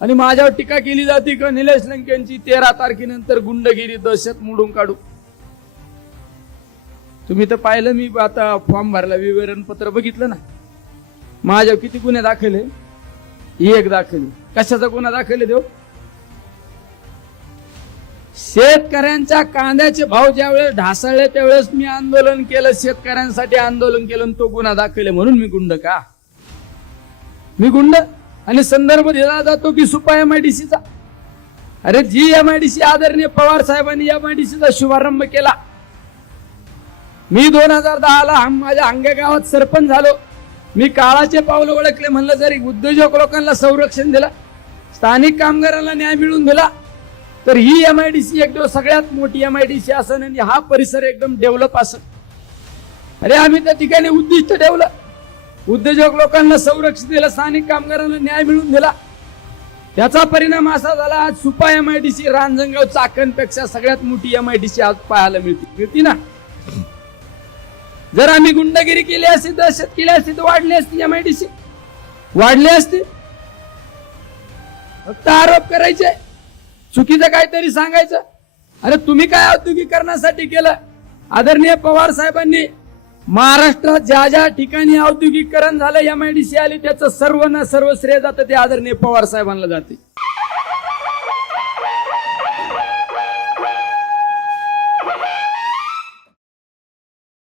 आणि माझ्यावर टीका केली जाते की निलेश लंकेंची 13 तारखेनंतर गुंडगिरी दहशत मोडून काढू. तुम्ही तर पाहिलं, मी आता फॉर्म भरला, विवरणपत्र बघितलं ना, माझ्यावर किती गुन्हे दाखल आहे? एक दाखल. कशाचा गुन्हा दाखल आहे देव? शेतकऱ्यांच्या कांद्याचे भाव ज्यावेळेस ढासळले त्यावेळेस मी आंदोलन केलं, शेतकऱ्यांसाठी आंदोलन केलं, तो गुन्हा दाखल आहे म्हणून मी गुंड का? मी गुंड? आणि संदर्भ दिला जातो की सुपा एमआयडीसीचा. अरे जी एमआयडीसी आदरणीय पवार साहेबांनी एमआयडीसीचा शुभारंभ केला, मी 2010ला माझ्या अंगे गावात सरपंच झालो. मी काळाचे पावलं ओळखले, म्हणलं जरी उद्योजक लोकांना संरक्षण दिलं, स्थानिक कामगारांना न्याय मिळवून दिला, तर ही एमआयडीसी एकदम सगळ्यात मोठी एमआयडीसी असेल आणि हा परिसर एकदम डेव्हलप असेल. अरे आम्ही त्या ठिकाणी उद्दिष्ट ठेवलं, उद्योजक लोकांना संरक्षण दिलं, स्थानिक कामगारांना न्याय मिळवून दिला. त्याचा परिणाम असा झाला, आज सुपा एमआयडीसी रांजणगाव चाकणपेक्षा सगळ्यात मोठी एमआयडीसी आज पाहायला मिळते ना. जर आम्ही गुंडगिरी केली असती, दहशत केली असती, तर वाढली असती एमआयडीसी, वाढली असती. फक्त आरोप करायचे, चुकीचं काहीतरी सांगायचं. अरे तुम्ही काय औद्योगिकरणासाठी केलं? आदरणीय पवार साहेबांनी महाराष्ट्रात ज्या ज्या ठिकाणी औद्योगिकरण झालं, एमआयडीसी आली, त्याचं सर्व ना सर्व श्रेय जातं ते आदरणीय पवार साहेबांना जाते.